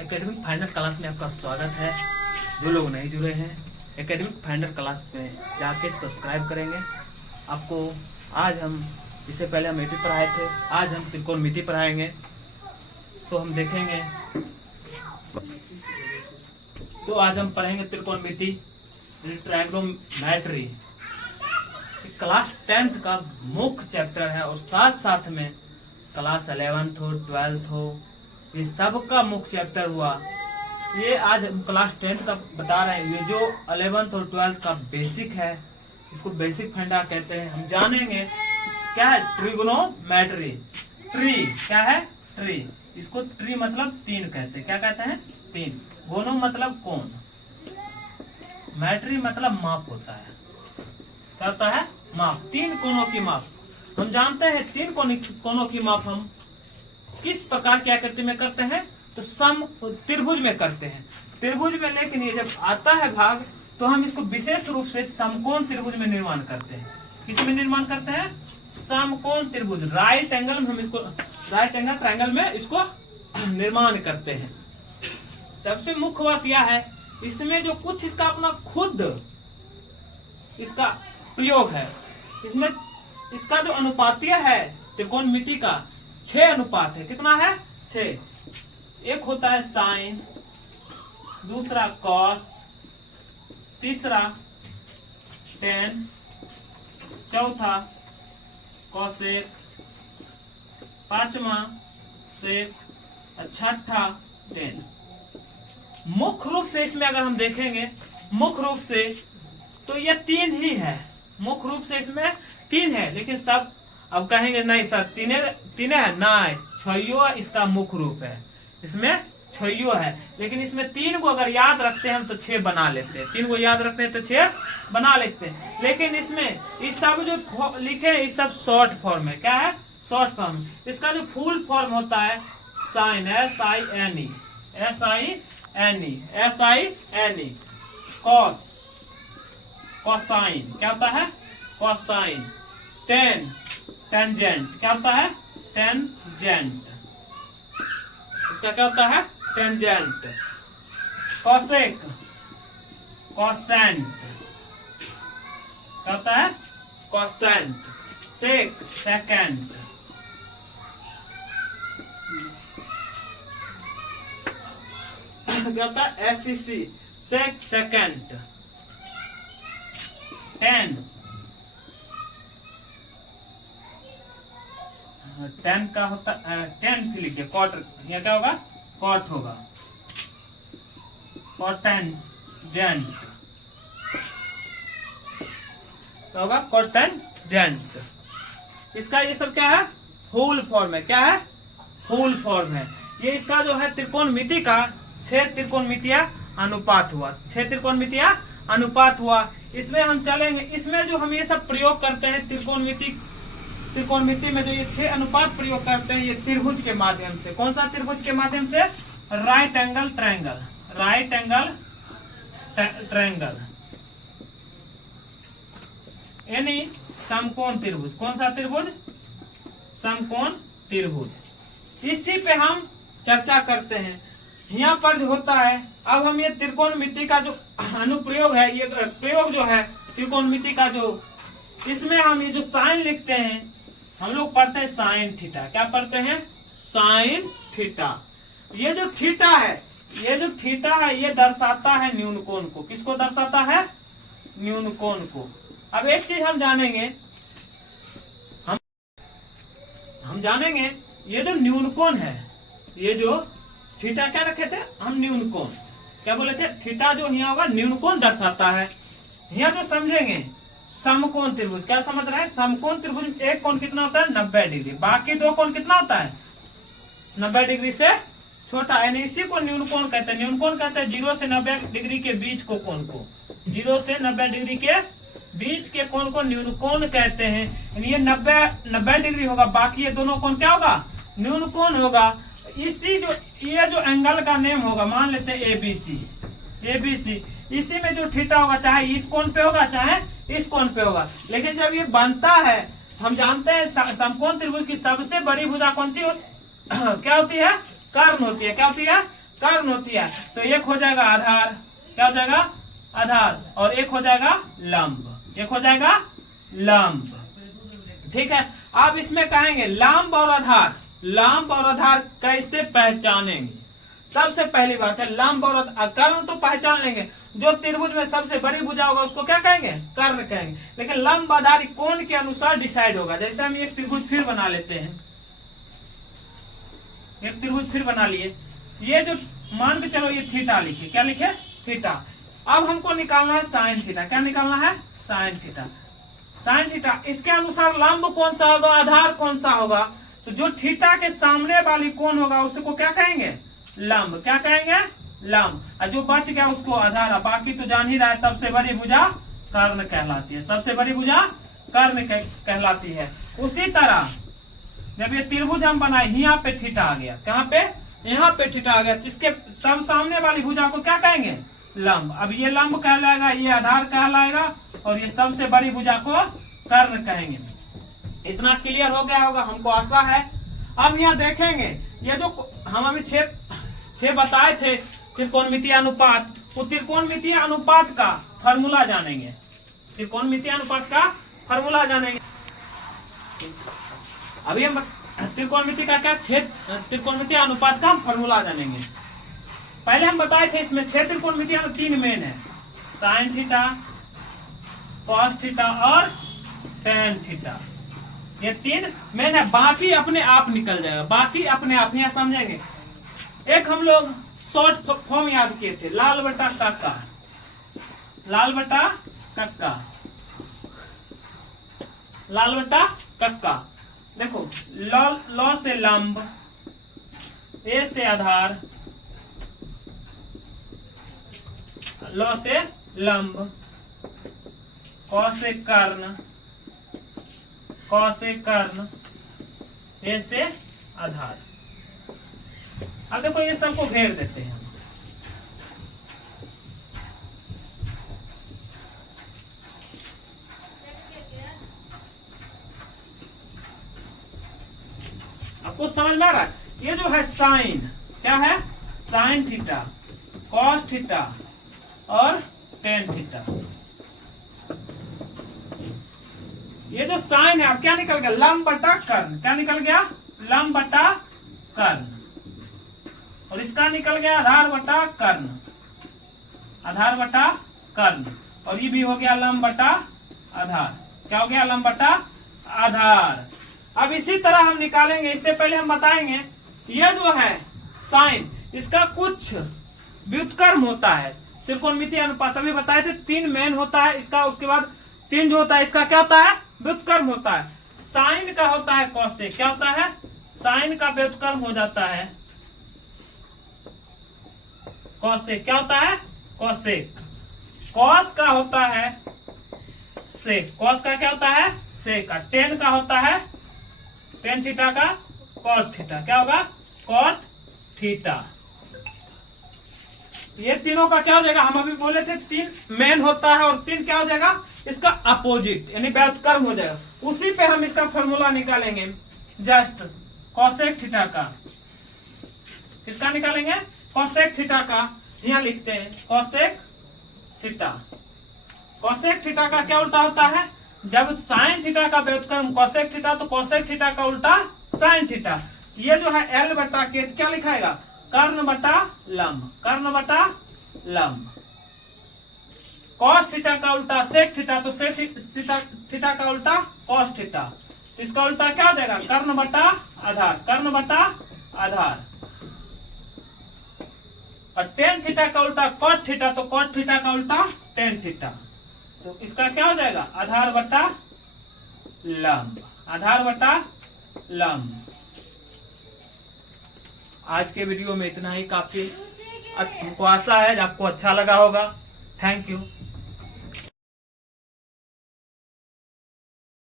Academic finder class में आपका स्वागत है। जो लोग नहीं जुड़े हैं एकेडमिक फाइंडर क्लास में जाके सब्सक्राइब करेंगे। आपको आज हम इससे पहले हम एपी पढ़ाए थे, आज हम त्रिकोणमिति पढ़ाएंगे। तो हम देखेंगे आज हम पढ़ेंगे त्रिकोणमिति ट्रायगोनोमेट्री। क्लास 10th का मुख्य चैप्टर है और साथ साथ में क्लास 11th हो 12th हो ये सब का मुख्य चैप्टर हुआ। ये आज हम क्लास 10th का बता रहे हैं। ये जो 11th और 12th का बेसिक है इसको बेसिक फंडा कहते हैं। हम जानेंगे क्या है ट्रिगोनोमेट्री। ट्री क्या है? ट्री। इसको ट्री मतलब तीन कहते हैं। क्या कहते हैं? तीन। गोनो मतलब कोण, मैट्री मतलब माप होता है। क्या होता है? माप। तीन कोणों की माप। हम जानते हैं तीन कोणों की माप हम किस प्रकार की आकृति में करते हैं, तो सम त्रिभुज में करते हैं। त्रिभुज में, लेकिन ये जब आता है भाग तो हम इसको विशेष रूप से समकोण त्रिभुज में निर्माण करते हैं। किस में निर्माण करते हैं? समकोण त्रिभुज, राइट एंगल में हम इसको राइट एंगल ट्रायंगल में इसको निर्माण करते हैं। सबसे मुख्य बात यह है इसमें जो कुछ इसका अपना खुद इसका प्रयोग है। इसमें इसका जो अनुपातीय है त्रिकोणमिति का 6 अनुपात है। कितना है? 6। एक होता है साइन, दूसरा कॉस, तीसरा टेन, चौथा कॉसेक, पांचवा सेक, छठा टेन। मुख्य रूप से इसमें अगर हम देखेंगे मुख्य रूप से तो ये 3 ही है। मुख्य रूप से इसमें 3 है, लेकिन सब अब कहेंगे नहीं सर तीन है नहीं, 6 इसका मुख्य रूप है। इसमें 6 है, लेकिन इसमें 3 को अगर याद रखते हैं हम तो 6 बना लेते हैं। 3 को याद रखते हैं तो 6 बना लेते हैं। लेकिन इसमें इस सब जो लिखे हैं इस सब शॉर्ट फॉर्म है। क्या है? Short form. इसका जो फुल फॉर्म होता है साइन, SINE, कॉस, कॉसाइन। क्या होता है? कॉसाइन। Ten, tangent. क्या होता है? टेंजेंट। इसका क्या होता है? टेंजेंट। Cosec, constant. क्या होता है? कॉसेंट। सेक, सेकेंड। क्या होता है? SEC, सेक, सेकेंड। टेन का होता है 10 फिर लिखिए कॉट। यहाँ क्या होगा? कॉट होगा। कॉटेंजेंट होगा, कॉटेंजेंट। इसका ये सब क्या है? फुल फॉर्म है। क्या है? फुल फॉर्म है। ये इसका जो है त्रिकोणमिति का 6 त्रिकोणमितिया अनुपात हुआ। 6 त्रिकोणमितिया अनुपात हुआ। इसमें हम चलेंगे। इसमें जो हम ये सब प्रयोग करते हैं त्रिकोणमिति में जो ये 6 अनुपात प्रयोग करते हैं ये त्रिभुज के माध्यम से। कौन सा त्रिभुज के माध्यम से? Right angle triangle. Right angle triangle यानी समकोण त्रिभुज। कौन सा त्रिभुज? समकोण त्रिभुज। इसी पे हम चर्चा करते हैं। यहाँ पर जो होता है, अब हम ये त्रिकोणमिति का जो अनुप्रयोग है, ये प्रयोग जो है त्रिकोणमिति का जो, इसमें हम ये जो साइन लिखते हैं हम लोग पढ़ते हैं साइन थीटा। क्या पढ़ते हैं? Sine theta. ये जो थीटा है ये दर्शाता है न्यून कोण को। किसको दर्शाता है? न्यून कोण को। अब एक चीज हम जानेंगे हम जानेंगे ये जो न्यून कोण है, ये जो थीटा क्या रखे थे हम? न्यून कोण। क्या बोले थे? थीटा जो यहाँ होगा न्यून कोण दर्शाता है। यहाँ जो समझेंगे समकोण त्रिभुज। क्या समझ रहे हैं? समकोण त्रिभुज में एक कोण कितना होता है? 90 डिग्री। बाकी 2 कोण कितना होता है? 90 डिग्री से छोटा, यानी इसी को न्यून कोण कहते हैं। न्यून कोण कहते हैं 0 से 90 डिग्री के बीच को कोण को। 0 से 90 डिग्री के बीच के कोण को न्यून कोण कहते हैं। यानी ये 90 डिग्री होगा, बाकी ये दोनों कोण क्या होगा? न्यून कोण होगा। ये जो एंगल का नेम होगा, मान लेते हैं ABC। इसी में जो थीटा होगा चाहे इस कोण पे होगा चाहे इस कोण पे होगा। लेकिन जब ये बनता है हम जानते हैं समकोण त्रिभुज की सबसे बड़ी भुजा कौन सी क्या होती है? कर्ण होती है। क्या होती है? कर्ण होती है, तो एक हो जाएगा आधार, क्या हो जाएगा आधार, और एक हो जाएगा लंब, एक हो जाएगा लंब। ठीक है, अब इसमें कहेंगे लंब और आधार, लंब और आधार कैसे पहचानेंगे। सबसे पहली बात है लंब और कर्ण तो पहचान लेंगे, जो त्रिभुज में सबसे बड़ी भुजा होगा उसको क्या कहेंगे, कर्ण कहेंगे। लेकिन लंब आधार कोण के अनुसार डिसाइड होगा। जैसे हम एक त्रिभुज फिर बना लेते हैं, एक त्रिभुज फिर बना लिए, ये जो मान के चलो ये थीटा लिखे, क्या लिखे थीटा। अब हमको निकालना है साइन थीटा, क्या निकालना है साइन थीटा, साइन थीटा। इसके अनुसार लंब कौन सा होगा, आधार कौन सा होगा, तो जो थीटा के सामने वाली कोण होगा उसको क्या कहेंगे लंब, क्या कहेंगे लंब, और जो बच गया उसको आधार। बाकी तो जान ही रहा है सबसे बड़ी भुजा कर्ण कहलाती है, सबसे बड़ी भुजा कर्ण कहलाती है। उसी तरह जब ये त्रिभुज हम बनाए, यहाँ पे थीटा आ गया, कहाँ पे यहाँ पे थीटा आ गया, जिसके सब सामने वाली भुजा को क्या कहेंगे लंब। अब ये लंब कहलाएगा, ये आधार कहलाएगा, और ये सबसे बड़ी भुजा को कर्ण कहेंगे। इतना क्लियर हो गया होगा, हमको आशा है। अब यहाँ देखेंगे ये जो हम अभी छह बताए थे त्रिकोणमितीय अनुपात, वो त्रिकोणमितीय अनुपात का फॉर्मूला जानेंगे, त्रिकोणमितीय अनुपात का फॉर्मूला जानेंगे। अभी हम त्रिकोणमिति का क्या त्रिकोणमितीय अनुपात का हम फॉर्मूला जानेंगे। पहले हम बताए थे इसमें 6 त्रिकोणमितीय तीन मेन है, साइन थीटा, कॉस थीटा और टेन थीटा, ये तीन मेन है। बाकी अपने आप निकल जाएगा, बाकी अपने आप। यहाँ समझेंगे, एक हम लोग शॉर्ट फॉर्म याद किए थे, लाल बटा काका, लाल बटा कक्का, लाल बटा कक्का। देखो लॉ से लंब, ए से आधार, लॉ से लंब, कॉ से कर्ण, कॉ से कर्ण, ए से आधार। अब देखो ये सबको घेर देते हैं। आपको समझ में आ रहा है, ये जो है साइन, क्या है साइन थीटा, कॉस थीटा और टेन थीटा। ये जो साइन है, अब क्या निकल गया लंब बटा कर्ण, क्या निकल गया लंब बटा कर्ण, और इसका निकल गया आधार बटा कर्ण, आधार बटा कर्ण, और ये भी हो गया लंब बटा आधार। क्या हो गया लंब बटा आधार। अब इसी तरह हम निकालेंगे, इससे पहले हम बताएंगे ये जो है साइन, इसका कुछ व्युत्क्रम होता है। त्रिकोणमितीय अनुपात अभी बताए थे, 3 मेन होता है इसका, उसके बाद 3 जो होता है इसका क्या होता है व्युत्क्रम होता है। साइन का होता है कॉसेक, क्या होता है साइन का व्युत्क्रम हो जाता है कॉसेक, क्या होता है कॉसेक। कॉस का होता है सेक, कॉस का क्या होता है सेक का। टेन का होता है टेन थीटा का कॉट थीटा, क्या होगा कॉट थीटा। ये तीनों का क्या हो जाएगा, हम अभी बोले थे 3 मेन होता है और 3 क्या हो जाएगा इसका अपोजिट यानी व्युत्क्रम हो जाएगा। उसी पे हम इसका फॉर्मूला निकालेंगे, जस्ट कॉसेक थीटा का। किसका निकालेंगे कॉसेक थीटा का। यहाँ लिखते हैं कॉसेक थीटा। कॉसेक थीटा का क्या उल्टा होता है, जब साइन थीटा का व्युत्क्रम कॉसेक थीटा तो कॉसेक थीटा का उल्टा साइन थीटा। ये जो है एल बटा के क्या लिखाएगा कर्ण बटा लंब, कर्ण बटा लंब। कॉस थीटा का उल्टा सेक थीटा तो सेक थीटा का उल्टा कॉस थीटा, तो इसका उल्टा क्या हो जाएगा कर्ण बटा आधार, कर्ण बटा आधार। और टेन थीटा का उल्टा कॉट थीटा तो कॉट थीटा का उल्टा टेन थीटा, तो इसका क्या हो जाएगा आधार बटा लंब, आधार बटा लंब। आज के वीडियो में इतना ही काफी। हमको आशा है आपको अच्छा लगा होगा। Thank you.